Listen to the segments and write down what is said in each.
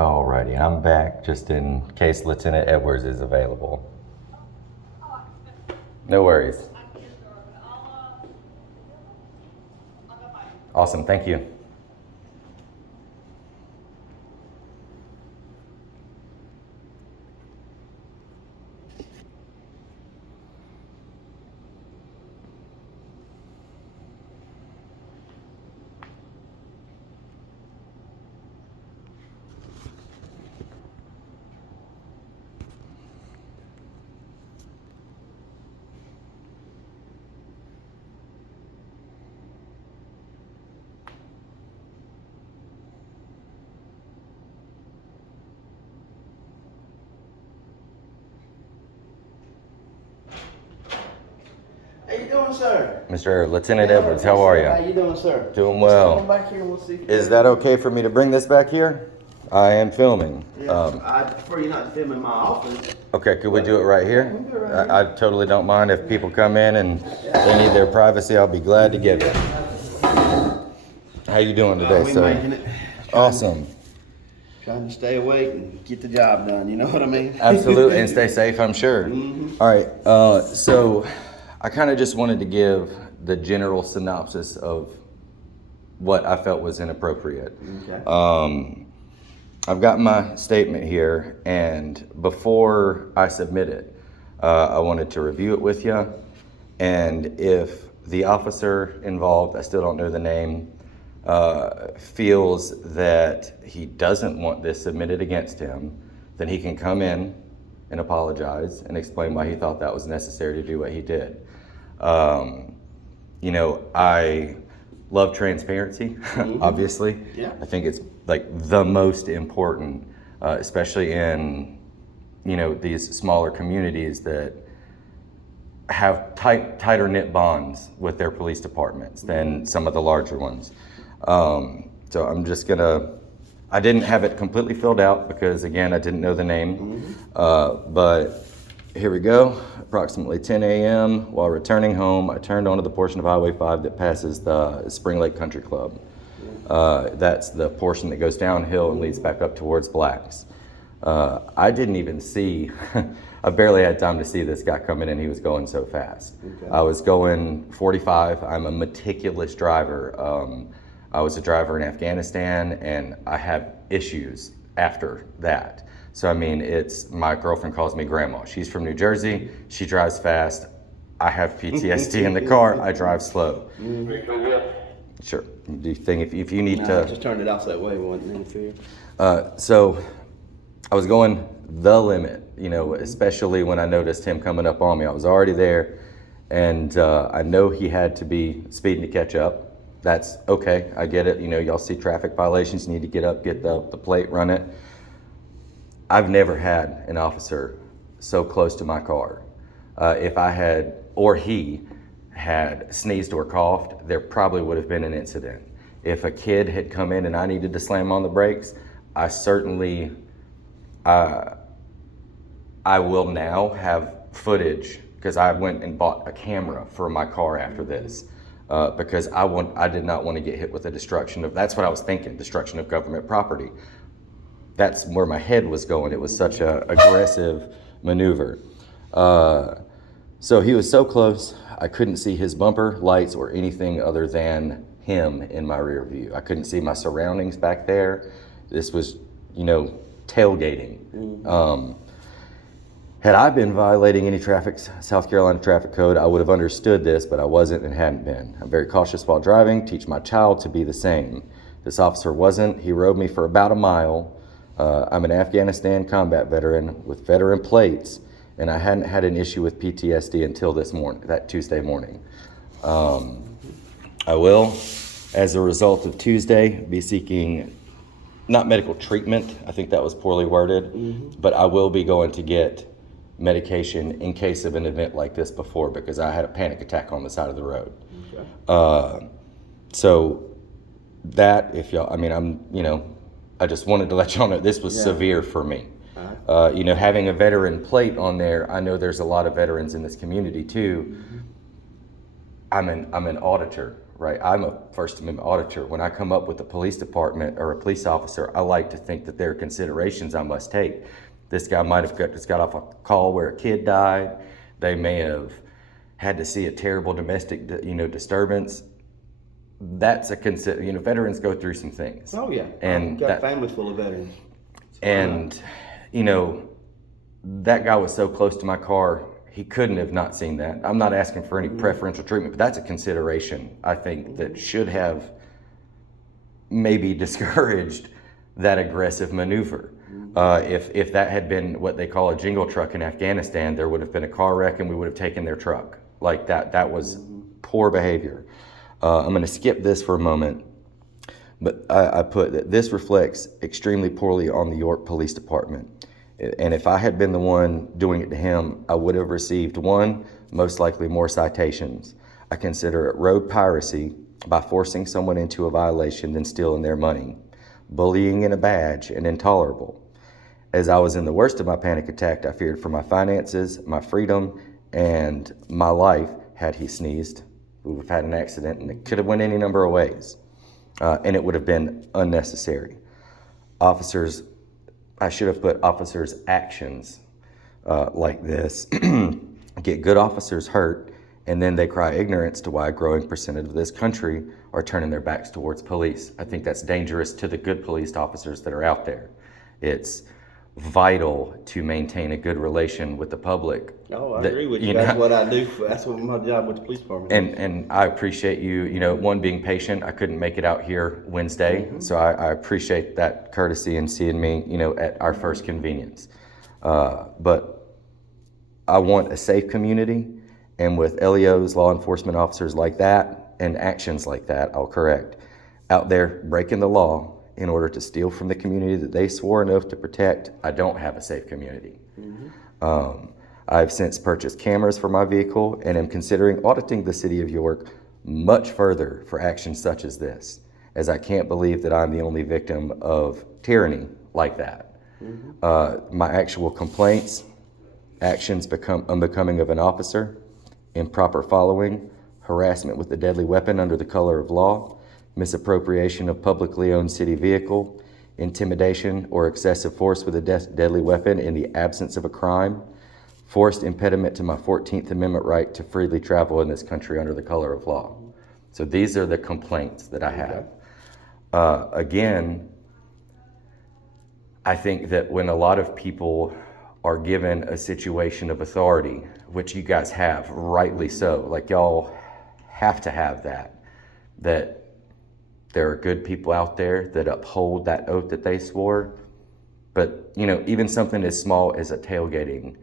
Alrighty, I'm back just in case Lieutenant Edwards is available. No worries. Awesome, thank you. How you doing, sir? Mr. Lieutenant Edwards, how are you? How you doing, sir? Doing well. Come back here and we'll see. Is that okay for me to bring this back here? I am filming. Yeah, I'd prefer you not to film in my office. Okay, could we do it right here? We can do it right I totally don't mind if people come in and they need their privacy. I'll be glad to give it. How you doing today, We sir? making it. Awesome. Trying to stay awake and get the job done. You know what I mean? Absolutely, and stay safe, I'm sure. Mm-hmm. All right, so I kind of just wanted to give the general synopsis of what I felt was inappropriate. Okay. I've got my statement here, and before I submit it, I wanted to review it with you. And if the officer involved, I still don't know the name, feels that he doesn't want this submitted against him, then he can come in and apologize and explain why he thought that was necessary to do what he did. You know, I love transparency, obviously. Yeah. I think it's like the most important, especially in, you know, these smaller communities that have tighter knit bonds with their police departments than some of the larger ones. So I'm just gonna, I didn't have it completely filled out because again, I didn't know the name, but here we go. Approximately 10 a.m. while returning home, I turned onto the portion of Highway 5 that passes the Spring Lake Country Club. That's the portion that goes downhill and leads back up towards Blacks. I didn't even see, I barely had time to see this guy coming in. He was going so fast. Okay. I was going 45. I'm a meticulous driver. I was a driver in Afghanistan and I have issues after that. So, I mean, my girlfriend calls me grandma. She's from New Jersey. She drives fast. I have PTSD in the car. I drive slow. Sure. Do you think if you need to? Just turned it off that way. We wouldn't interfere. So I was going the limit, you know, especially when I noticed him coming up on me. I was already there, and I know he had to be speeding to catch up. That's okay. I get it. You know, y'all see traffic violations. You need to get up, get the plate, run it. I've never had an officer so close to my car. If I had, or he had sneezed or coughed, there probably would have been an incident. If a kid had come in and I needed to slam on the brakes, I certainly, I will now have footage because I went and bought a camera for my car after this because I did not want to get hit with the destruction of, that's what I was thinking, destruction of government property. That's where my head was going. It was such a aggressive maneuver. So he was so close, I couldn't see his bumper, lights, or anything other than him in my rear view. I couldn't see my surroundings back there. This was, you know, tailgating. Had I been violating any South Carolina traffic code, I would have understood this, but I wasn't and hadn't been. I'm very cautious while driving, teach my child to be the same. This officer wasn't. He rode me for about a mile. I'm an Afghanistan combat veteran with veteran plates, and I hadn't had an issue with PTSD until this morning, that Tuesday morning. I will, as a result of Tuesday, be seeking not medical treatment. I think that was poorly worded, but I will be going to get medication in case of an event like this before because I had a panic attack on the side of the road. Okay. So that, if y'all, I mean, I just wanted to let y'all know this was severe for me. You know, having a veteran plate on there, I know there's a lot of veterans in this community too. I'm an auditor, right? I'm a First Amendment auditor. When I come up with a police department or a police officer, I like to think that there are considerations I must take. This guy might have just got off a call where a kid died. They may have had to see a terrible domestic, disturbance. That's a veterans go through some things. Oh yeah, And I've got that, families full of veterans. and that guy was so close to my car, he couldn't have not seen that. I'm not asking for any preferential treatment, but that's a consideration I think that should have maybe discouraged that aggressive maneuver. If that had been what they call a jingle truck in Afghanistan, there would have been a car wreck and we would have taken their truck. Like that was poor behavior. I'm going to skip this for a moment, but I put that this reflects extremely poorly on the York Police Department. And if I had been the one doing it to him, I would have received one, most likely more citations. I consider it road piracy by forcing someone into a violation than stealing their money, bullying in a badge, and intolerable. As I was in the worst of my panic attack, I feared for my finances, my freedom, and my life had he sneezed. We would have had an accident, and it could have went any number of ways, and it would have been unnecessary. Officers, I should have put officers' actions like this get good officers hurt, and then they cry ignorance to why a growing percentage of this country are turning their backs towards police. I think that's dangerous to the good police officers that are out there. It's vital to maintain a good relation with the public. Oh, I agree with you. That's what I do. That's what my job with the police department is. And I appreciate you, one, being patient. I couldn't make it out here Wednesday, so I appreciate that courtesy and seeing me, at our first convenience. But I want a safe community, and with LEOs, law enforcement officers like that, and actions like that, I'll correct, out there breaking the law in order to steal from the community that they swore an oath to protect, I don't have a safe community. I've since purchased cameras for my vehicle and am considering auditing the city of York much further for actions such as this, as I can't believe that I'm the only victim of tyranny like that. My actual complaints, actions unbecoming of an officer, improper following, harassment with a deadly weapon under the color of law, misappropriation of publicly owned city vehicle, intimidation or excessive force with a deadly weapon in the absence of a crime, forced impediment to my 14th Amendment right to freely travel in this country under the color of law. So these are the complaints that I have. Again, I think that when a lot of people are given a situation of authority, which you guys have, rightly so, like y'all have to have that there are good people out there that uphold that oath that they swore. But, even something as small as a tailgating,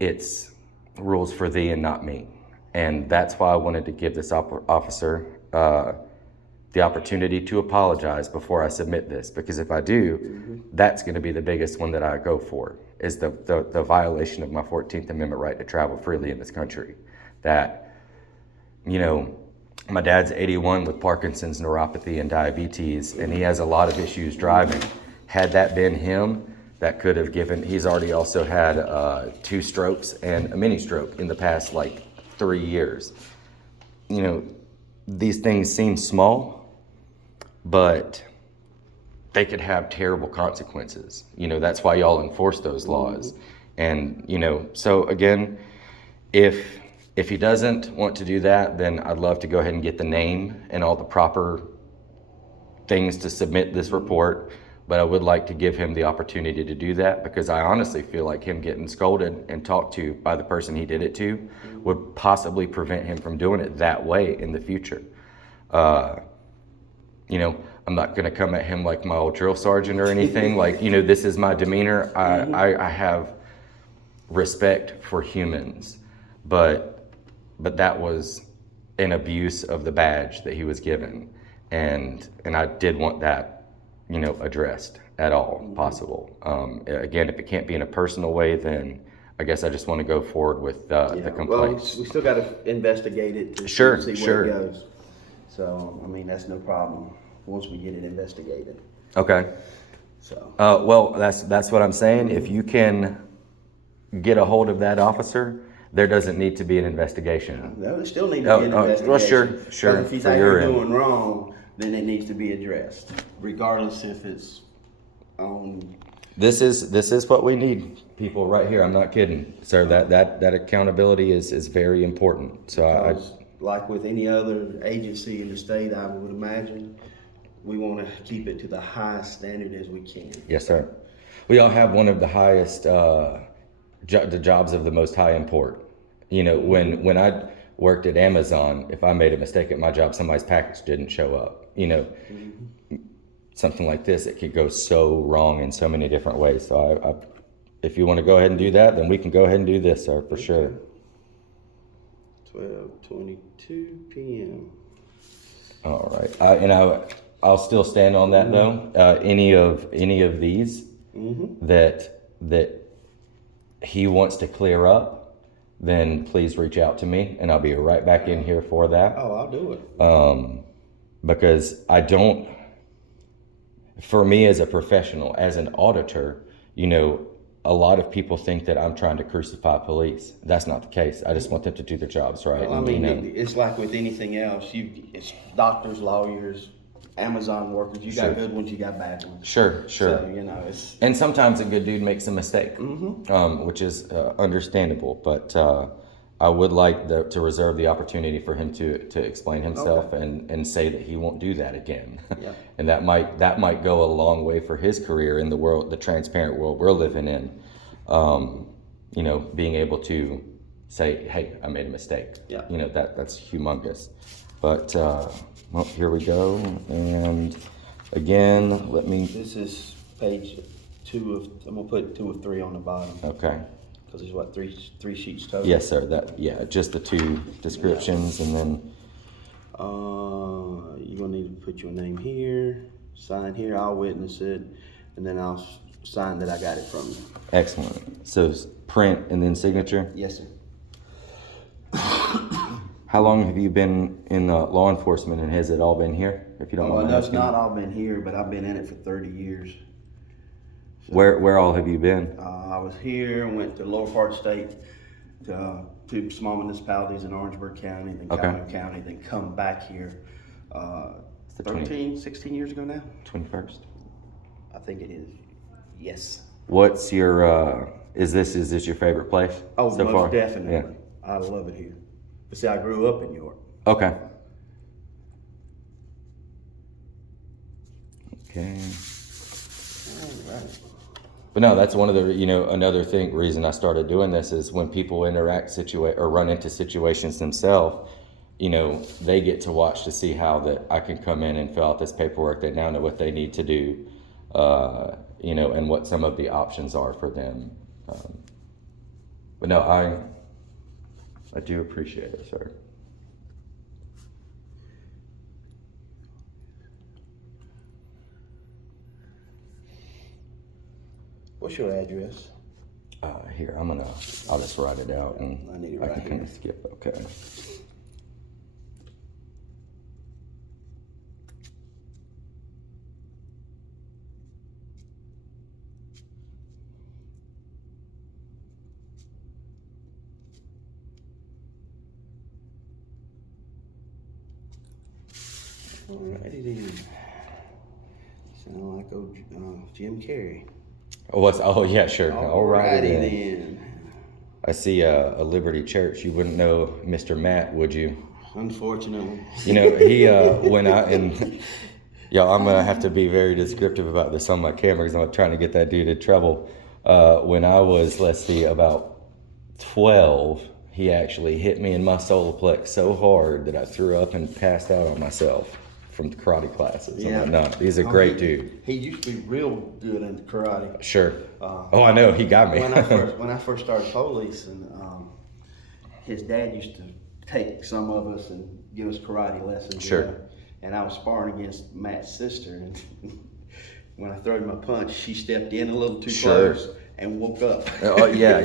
it's rules for thee and not me. And that's why I wanted to give this officer the opportunity to apologize before I submit this. Because if I do, that's going to be the biggest one that I go for, is the violation of my 14th Amendment right to travel freely in this country. That, my dad's 81 with Parkinson's, neuropathy, and diabetes, and he has a lot of issues driving. Had that been him, that could have he's already also had 2 strokes and a mini stroke in the past 3 years. These things seem small, but they could have terrible consequences. That's why y'all enforce those laws. And, so again, if he doesn't want to do that, then I'd love to go ahead and get the name and all the proper things to submit this report. But I would like to give him the opportunity to do that, because I honestly feel like him getting scolded and talked to by the person he did it to would possibly prevent him from doing it that way in the future. I'm not going to come at him like my old drill sergeant or anything. This is my demeanor. I have respect for humans, but that was an abuse of the badge that he was given, and I did want that addressed at all possible. Again, if it can't be in a personal way, then I guess I just want to go forward with the complaints. Well, we still got to investigate it to see where it goes. So that's no problem once we get it investigated. Okay. So well, that's what I'm saying. If you can get a hold of that officer, there doesn't need to be an investigation. There still need to be an investigation. Well, sure. If he's for out your here end. doing wrong, then it needs to be addressed, regardless if it's on. This is what we need, people, right here. I'm not kidding, sir. That accountability is very important. So Like with any other agency in the state, I would imagine, we want to keep it to the highest standard as we can. Yes, sir. We all have one of the highest, the jobs of the most high import. You know, when I worked at Amazon, if I made a mistake at my job, somebody's package didn't show up. You know, something like this, it could go so wrong in so many different ways. So if you want to go ahead and do that, then we can go ahead and do this, sir, for sure. 12:22 p.m. All right, I'll still stand on that though. Any of these that he wants to clear up, then please reach out to me, and I'll be right back in here for that. Oh, I'll do it. Because I don't. For me as a professional, as an auditor, you know, a lot of people think that I'm trying to crucify police. That's not the case. I just want them to do their jobs right. Well, I mean, it's like with anything else. It's doctors, lawyers, Amazon workers. You got good ones, you got bad ones. Sure. So, you know, and sometimes a good dude makes a mistake, which is understandable. But I would like to reserve the opportunity for him to explain himself and say that he won't do that again. Yeah. And that might go a long way for his career in the world, the transparent world we're living in. You know, being able to say, "Hey, I made a mistake." Yeah. You know, that's humongous. But well, here we go. And again, let me. This is page 2 of. I'm gonna put 2 of 3 on the bottom. Okay. Because there's what, three sheets total. Yes, sir. Just the 2 descriptions, and then. You're gonna need to put your name here, sign here. I'll witness it, and then I'll sign that I got it from you. Excellent. So print and then signature. Yes, sir. How long have you been in law enforcement, and has it all been here? If you don't mind That's asking. not all been here, but I've been in it for 30 years. So, Where all have you been? I was here and went to lower part of state to 2 small municipalities in Orangeburg County, then Calhoun County, then come back here 16 years ago now. 21st. I think it is. Yes. What's your is this your favorite place? Oh, so most far? definitely. Yeah. I love it here. But see, I grew up in York. Okay. Okay. All right. But no, that's one of the, another reason I started doing this is when people or run into situations themselves, they get to watch to see how that I can come in and fill out this paperwork. They now know what they need to do, and what some of the options are for them. But no, I do appreciate it, sir. What's your address? Here, I'll just write it out and I need it I right can kind here. of skip, okay. Alrighty then. Sound like old Jim Carrey. Oh yeah, sure. Alrighty then. I see a Liberty Church. You wouldn't know Mr. Matt, would you? Unfortunately. He when y'all, I'm gonna have to be very descriptive about this on my camera because I'm trying to get that dude in trouble. When I was, about 12, he actually hit me in my solar plex so hard that I threw up and passed out on myself from the karate classes. Yeah. I'm like, no, he's a great dude. He used to be real good in karate. Sure. I know, he got me. when I first started police, and his dad used to take some of us and give us karate lessons. Sure. And I was sparring against Matt's sister, and when I threw him a punch, she stepped in a little too close and woke up. Oh yeah.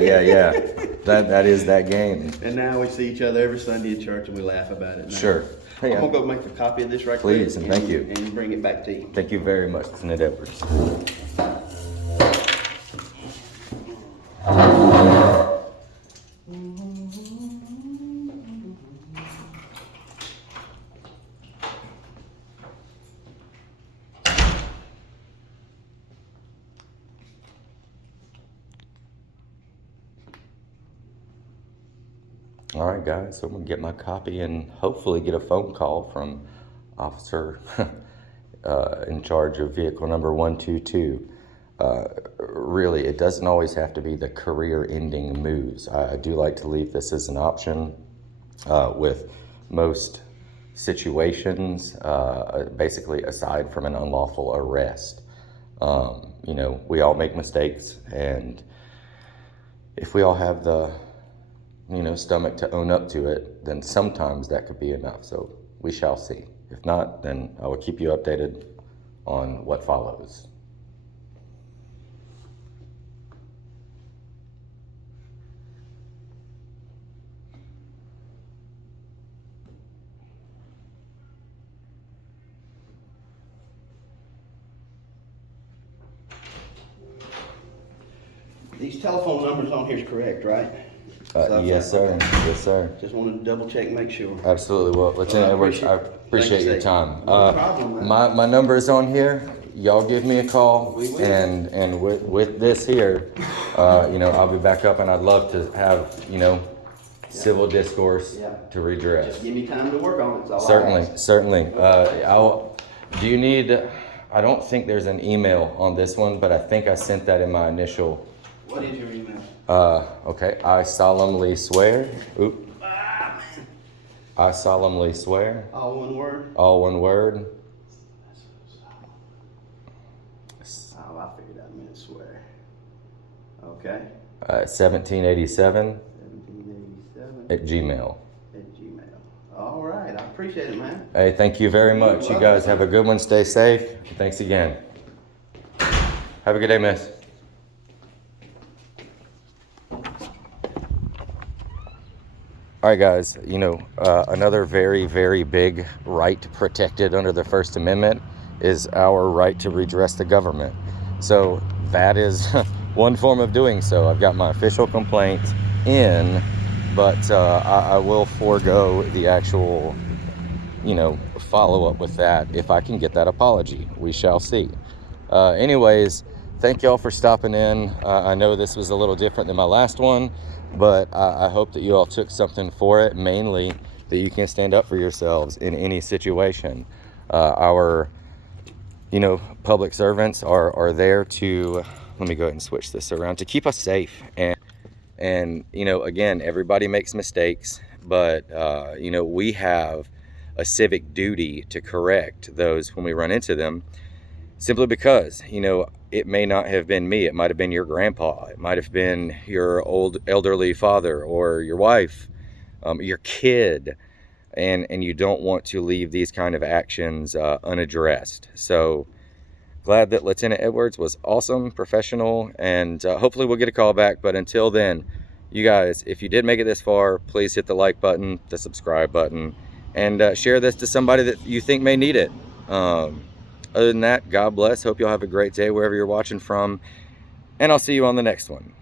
That is that game. And now we see each other every Sunday at church, and we laugh about it now. Sure. I'm gonna go make a copy of this right quick. Please, and thank you. And bring it back to you. Thank you very much, Lieutenant Edwards. All right, guys, so I'm gonna get my copy and hopefully get a phone call from officer in charge of vehicle number 122. Really, it doesn't always have to be the career-ending moves. I do like to leave this as an option with most situations, basically aside from an unlawful arrest. You know, we all make mistakes, and if we all have the, you know, stomach to own up to it, then sometimes that could be enough. So we shall see. If not, then I will keep you updated on what follows. These telephone numbers on here is correct, right? Yes, sir. Okay. Yes, sir. Just wanted to double check and make sure. Absolutely. Well, Lieutenant Edwards, I appreciate your time. No problem, man. My number is on here. Y'all give me a call, We will. and with this here, you know, I'll be back up, and I'd love to have, you know, civil discourse Yeah. to redress. Just give me time to work on it. That's all I Certainly, ask. certainly. Do you need? I don't think there's an email on this one, but I think I sent that in my initial. What is your email? Okay. I solemnly swear. Oop. Ah, man. I solemnly swear. All one word? All one word. Oh, I figured I meant swear. Okay. 1787 1787 at Gmail. at Gmail. All right. I appreciate it, man. Hey, thank you very much. You guys have a good one. Stay safe. Thanks again. Have a good day, miss. All right, guys, you know, another very, very big right protected under the First Amendment is our right to redress the government. So that is one form of doing so. I've got my official complaint in, but I will forego the actual, you know, follow up with that if I can get that apology. We shall see. Anyways, thank y'all for stopping in. I know this was a little different than my last one, but I hope that you all took something for it, mainly that you can stand up for yourselves in any situation. Our, you know, public servants are there to, let me go ahead and switch this around, to keep us safe. And you know, again, everybody makes mistakes, but, you know, we have a civic duty to correct those when we run into them, simply because, you know, it may not have been me. It might have been your grandpa. It might have been your old elderly father or your wife, your kid. And you don't want to leave these kind of actions unaddressed. So glad that Lieutenant Edwards was awesome, professional, and hopefully we'll get a call back. But until then, you guys, if you did make it this far, please hit the like button, the subscribe button, and share this to somebody that you think may need it. Other than that, God bless. Hope y'all have a great day wherever you're watching from. And I'll see you on the next one.